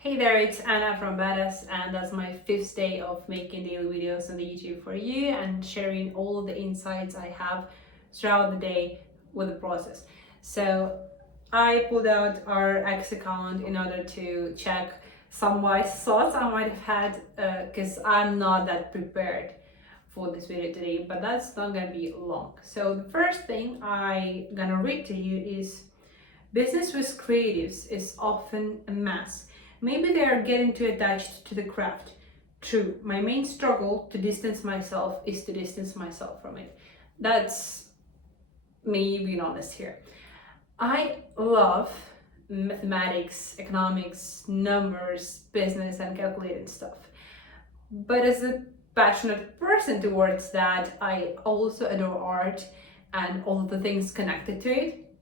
Hey there, it's Anna from Badass, and that's my fifth day of making daily videos on the YouTube for you and sharing all the insights I have throughout the day with the process. So I pulled out our X account in order to check some wise thoughts I might have had because I'm not that prepared for this video today, but that's not gonna be long. So the first thing I'm gonna read to you is: business with creatives is often a mess. Maybe they are getting too attached to the craft. True, my main struggle to distance myself is to distance myself from it. That's me being honest here. I love mathematics, economics, numbers, business, and calculating stuff. But as a passionate person towards that, I also adore art and all of the things connected to it.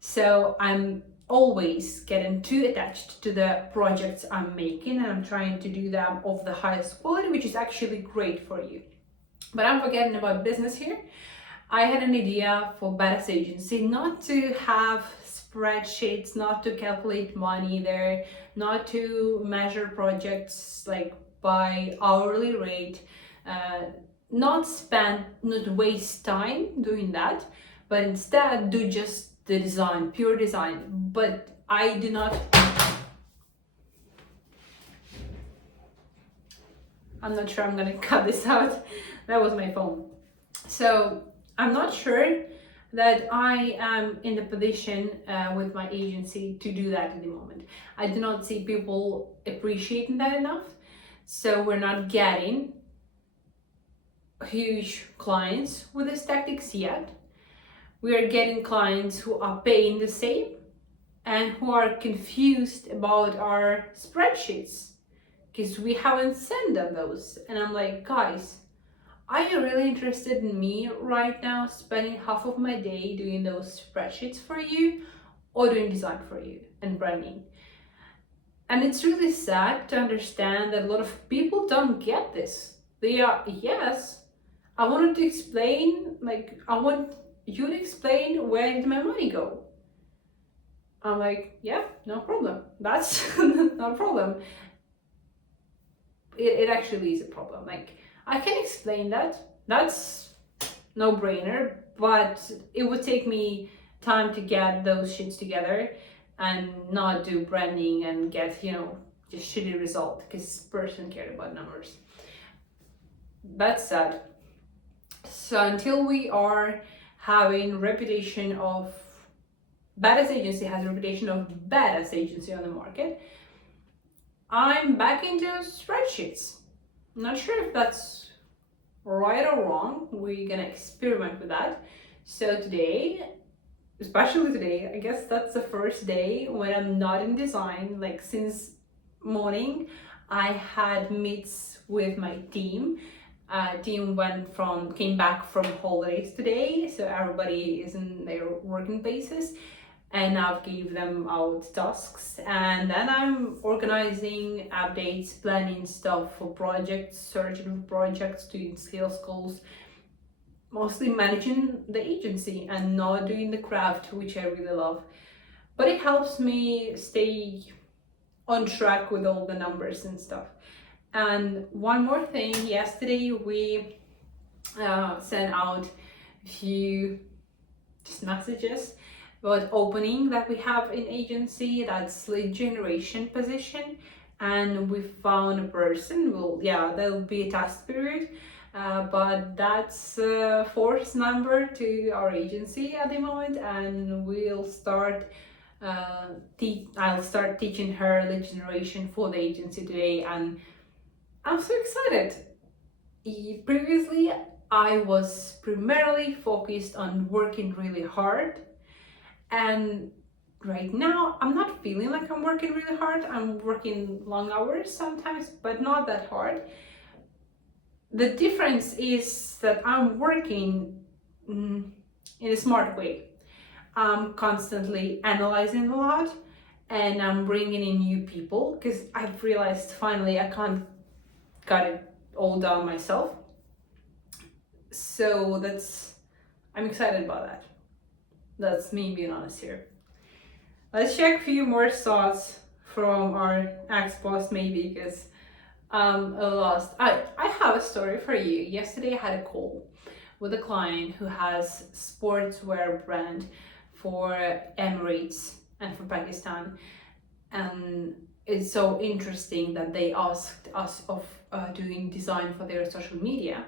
So I'm always getting too attached to the projects I'm making, and I'm trying to do them of the highest quality, which is actually great for you. But I'm forgetting about business here. I had an idea for Badass agency, not to have spreadsheets, not to calculate money there, not to measure projects like by hourly rate, not waste time doing that, but instead do just the design, pure design. But I do not, I'm not sure I'm gonna cut this out. That was my phone. So I'm not sure that I am in the position with my agency to do that at the moment. I do not see people appreciating that enough. So we're not getting huge clients with these tactics yet. We are getting clients who are paying the same and who are confused about our spreadsheets because we haven't sent them those. And I'm like, guys, are you really interested in me right now spending half of my day doing those spreadsheets for you or doing design for you and branding? And it's really sad to understand that a lot of people don't get this. They are, yes, I wanted to explain, like, I want you to explain where did my money go. I'm like, yeah, no problem. That's no problem. It actually is a problem. Like, I can explain that. That's no brainer, but it would take me time to get those shits together and not do branding and get, just shitty result because person cared about numbers. That's sad. So until we are having reputation of Badass agency has a reputation of Badass agency on the market, I'm back into spreadsheets. Not sure if that's right or wrong. We're gonna experiment with that. So today, especially today, I guess that's the first day when I'm not in design. Like since morning, I had meets with my team. Team came back from holidays today, so everybody is in their working places, and I've gave them out tasks, and then I'm organizing updates, planning stuff for projects, searching for projects, doing sales calls, mostly managing the agency and not doing the craft, which I really love. But it helps me stay on track with all the numbers and stuff. And one more thing, yesterday we sent out a few just messages about opening that we have in agency, that's lead generation position, and we found a person. There'll be a test period, but that's fourth number to our agency at the moment, and we'll start I'll start teaching her lead generation for the agency today, and I'm so excited. Previously, I was primarily focused on working really hard, and right now I'm not feeling like I'm working really hard. I'm working long hours sometimes, but not that hard. The difference is that I'm working in a smart way. I'm constantly analyzing a lot, and I'm bringing in new people because I've realized finally I can't got it all done myself. So I'm excited about that. That's me being honest here. Let's check a few more thoughts from our ex-boss maybe, because I'm lost. I have a story for you. Yesterday I had a call with a client who has sportswear brand for Emirates and for Pakistan, and it's so interesting that they asked us of doing design for their social media.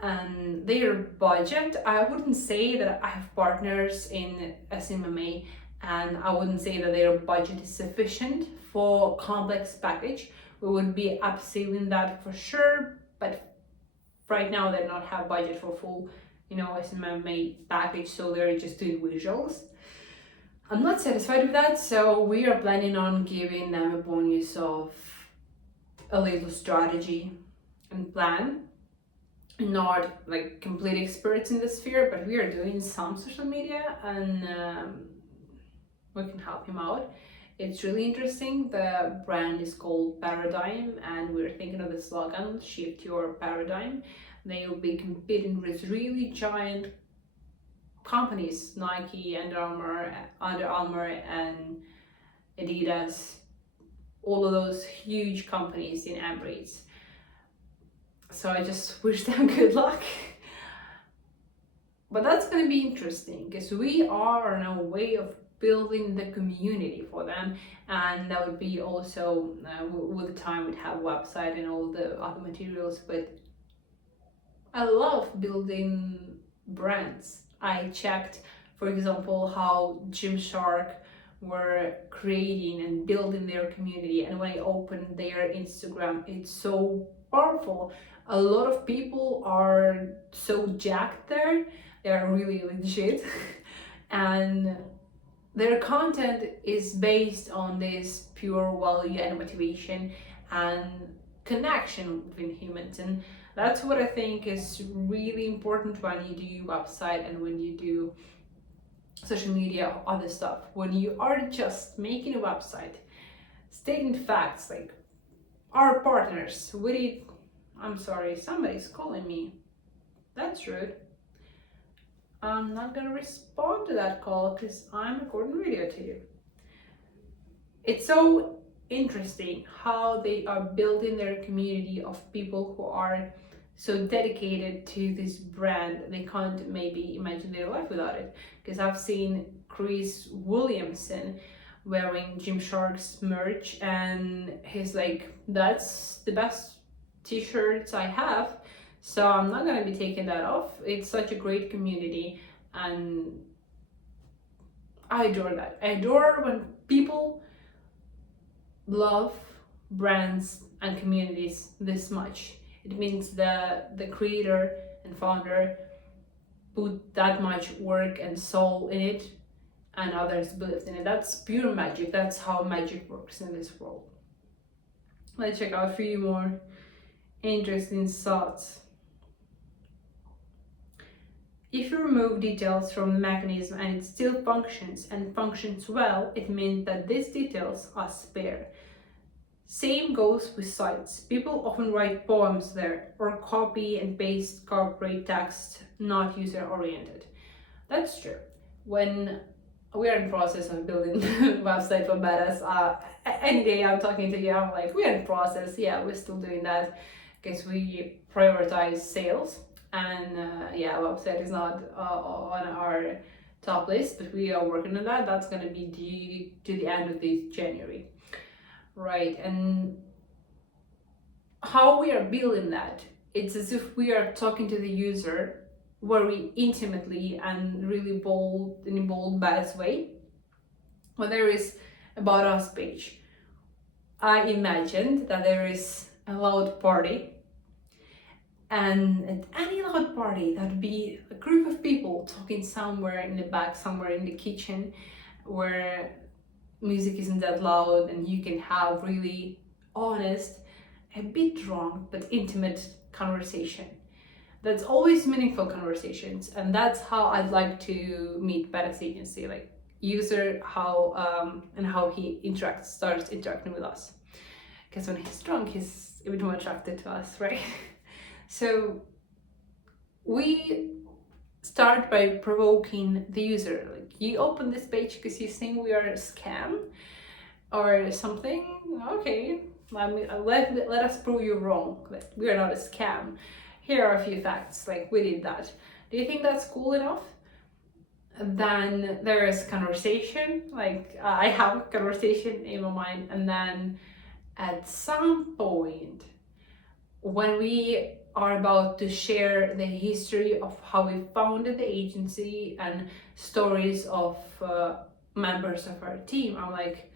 And their budget, I wouldn't say that I have partners in SMMA, and I wouldn't say that their budget is sufficient for complex package. We would be upselling that for sure, but right now they don't have budget for full, SMMA package, so they're just doing visuals. I'm not satisfied with that, so we are planning on giving them a bonus of a little strategy and plan. Not like complete experts in this sphere, but we are doing some social media, and we can help him out. It's really interesting. The brand is called Paradigm, and we're thinking of the slogan "Shift Your Paradigm." They will be competing with really giant companies, Nike, Under Armour, and Adidas, all of those huge companies in Emirates. So I just wish them good luck. But that's going to be interesting, because we are on a way of building the community for them, and that would be also with the time we'd have a website and all the other materials. But I love building brands. I checked, for example, how Gymshark were creating and building their community, and when I opened their Instagram, it's so powerful. A lot of people are so jacked there. They are really legit and their content is based on this pure value and motivation and connection between humans, and that's what I think is really important when you do website and when you do social media or other stuff. When you are just making a website, stating facts like our partners, I'm sorry, somebody's calling me. That's rude. I'm not gonna respond to that call because I'm recording video to you. It's so interesting how they are building their community of people who are so dedicated to this brand they can't maybe imagine their life without it. Because I've seen Chris Williamson wearing Gymshark's merch, and he's like, that's the best t-shirts I have, so I'm not gonna be taking that off. It's such a great community, and I adore that. I adore when people love brands and communities this much. It means the creator and founder put that much work and soul in it, and others believed in it. That's pure magic. That's how magic works in this world. Let's check out a few more interesting thoughts. If you remove details from the mechanism and it still functions and functions well, it means that these details are spare. Same goes with sites. People often write poems there or copy and paste corporate text, not user-oriented. That's true. When we are in process of building website for Badass, any day I'm talking to you, I'm like, we are in process. Yeah, we're still doing that because we prioritize sales. And website is not on our top list, but we are working on that. That's going to be due to the end of this January. Right, and how we are building that, it's as if we are talking to the user very intimately and really bold, in a bold, badass way. When there is About Us page, I imagined that there is a loud party, and at any loud party, that would be a group of people talking somewhere in the back, somewhere in the kitchen, where music isn't that loud and you can have really honest, a bit drunk but intimate conversation. That's always meaningful conversations, and that's how I'd like to meet Badass Agency, like user, how and how he starts interacting with us. Because when he's drunk, he's a bit more attracted to us, right? So we start by provoking the user. Like, you open this page because you think we are a scam, or something. Okay, let us prove you wrong. Like, we are not a scam. Here are a few facts. Like, we did that. Do you think that's cool enough? Then there is conversation. Like, I have a conversation in my mind, and then at some point, when we are about to share the history of how we founded the agency and stories of members of our team, I'm like,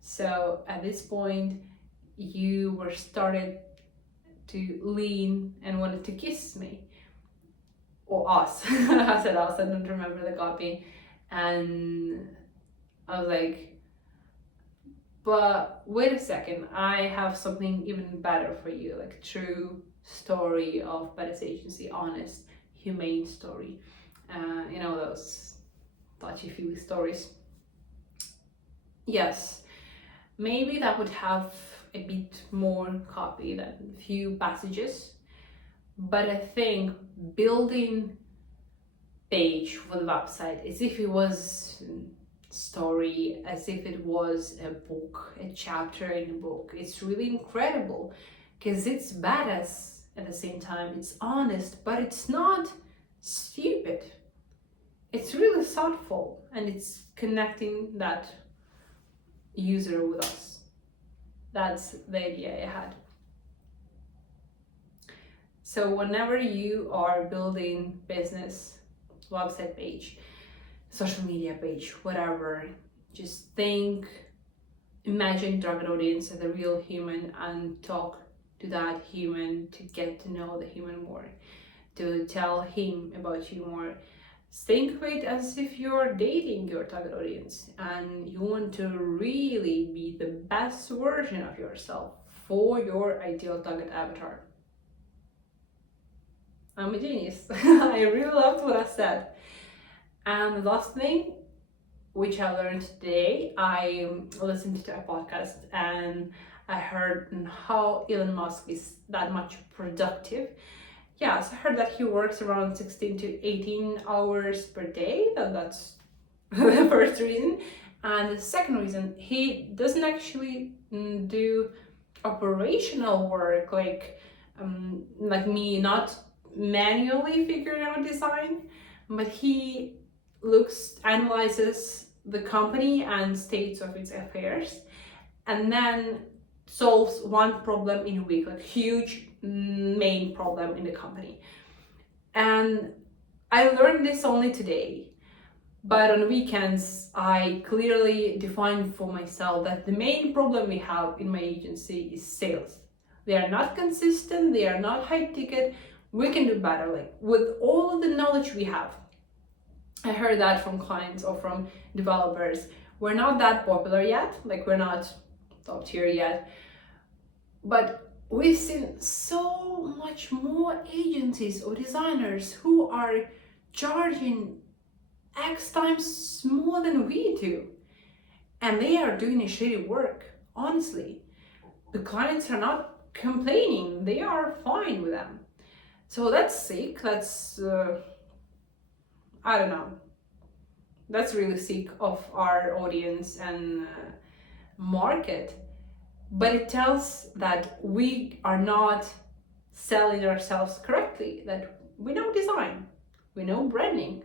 so at this point, you were started to lean and wanted to kiss me, or us. I said us, I don't remember the copy. And I was like, but wait a second, I have something even better for you, like true story of Badass agency, honest, humane story. You know, those touchy-feely stories. Yes, maybe that would have a bit more copy than a few passages, but I think building page for the website as if it was story, as if it was a book, a chapter in a book, it's really incredible because it's badass at the same time. It's honest, but it's not stupid. It's really thoughtful, and it's connecting that user with us. That's the idea I had. So whenever you are building business, website page, social media page, whatever, just think, imagine target audience as a real human and talk to that human to get to know the human more, to tell him about you more. Think of it as if you're dating your target audience and you want to really be the best version of yourself for your ideal target avatar. I'm a genius. I really loved what I said. And the last thing, which I learned today, I listened to a podcast and I heard how Elon Musk is that much productive. Yeah, so I heard that he works around 16 to 18 hours per day. That's the first reason. And the second reason, he doesn't actually do operational work like me, not manually figuring out design, but he analyzes the company and states of its affairs, and then solves one problem in a week, like huge main problem in the company. And I learned this only today, but on weekends I clearly defined for myself that the main problem we have in my agency is sales. They are not consistent, they are not high ticket. We can do better, like with all of the knowledge we have. I heard that from clients or from developers. We're not that popular yet, like we're not top tier yet, but we've seen so much more agencies or designers who are charging X times more than we do, and they are doing a shitty work. Honestly, the clients are not complaining, they are fine with them. So that's sick. That's I don't know, that's really sick of our audience and market. But it tells that we are not selling ourselves correctly, that we know design, we know branding,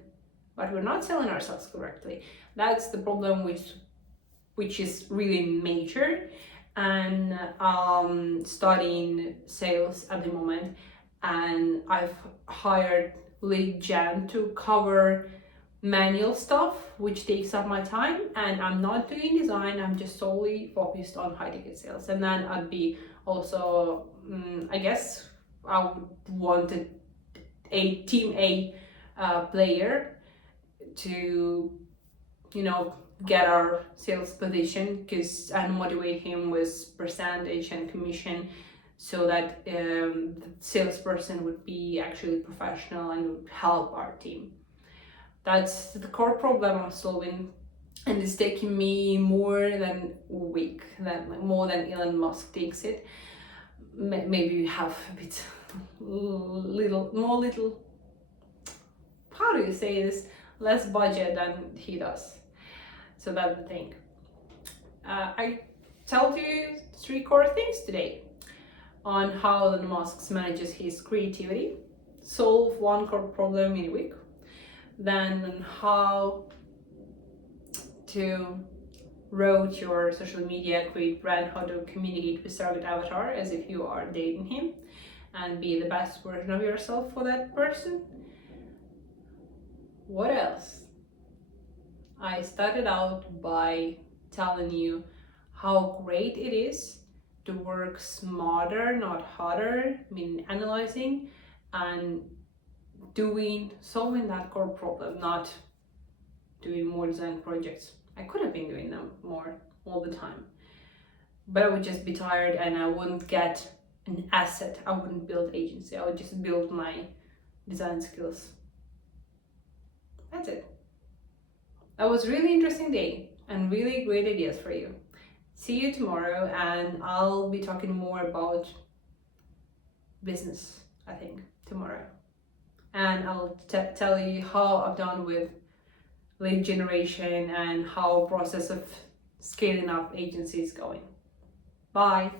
but we're not selling ourselves correctly. That's the problem, which is really major. And studying sales at the moment, and I've hired lead gen to cover manual stuff, which takes up my time, and I'm not doing design, I'm just solely focused on high ticket sales. And then I'd be also I guess I would want a team A player to, you know, get our sales position, because I motivate him with percentage and commission, so that the salesperson would be actually professional and would help our team. That's the core problem I'm solving, and it's taking me more than a week, more than Elon Musk takes it. Maybe we have a bit little, how do you say this, less budget than he does. So that's the thing. I tell you 3 core things today on how Elon Musk manages his creativity, solve 1 core problem in a week, then on how to route your social media, create brand, how to communicate with target avatar as if you are dating him, and be the best version of yourself for that person. What else? I started out by telling you how great it is to work smarter, not harder, meaning analyzing and solving that core problem, not doing more design projects. I could have been doing them more all the time, but I would just be tired and I wouldn't get an asset. I wouldn't build agency. I would just build my design skills. That's it. That was really interesting day and really great ideas for you. See you tomorrow, and I'll be talking more about business, I think, tomorrow. And I'll tell you how I've done with lead generation and how process of scaling up agencies is going. Bye.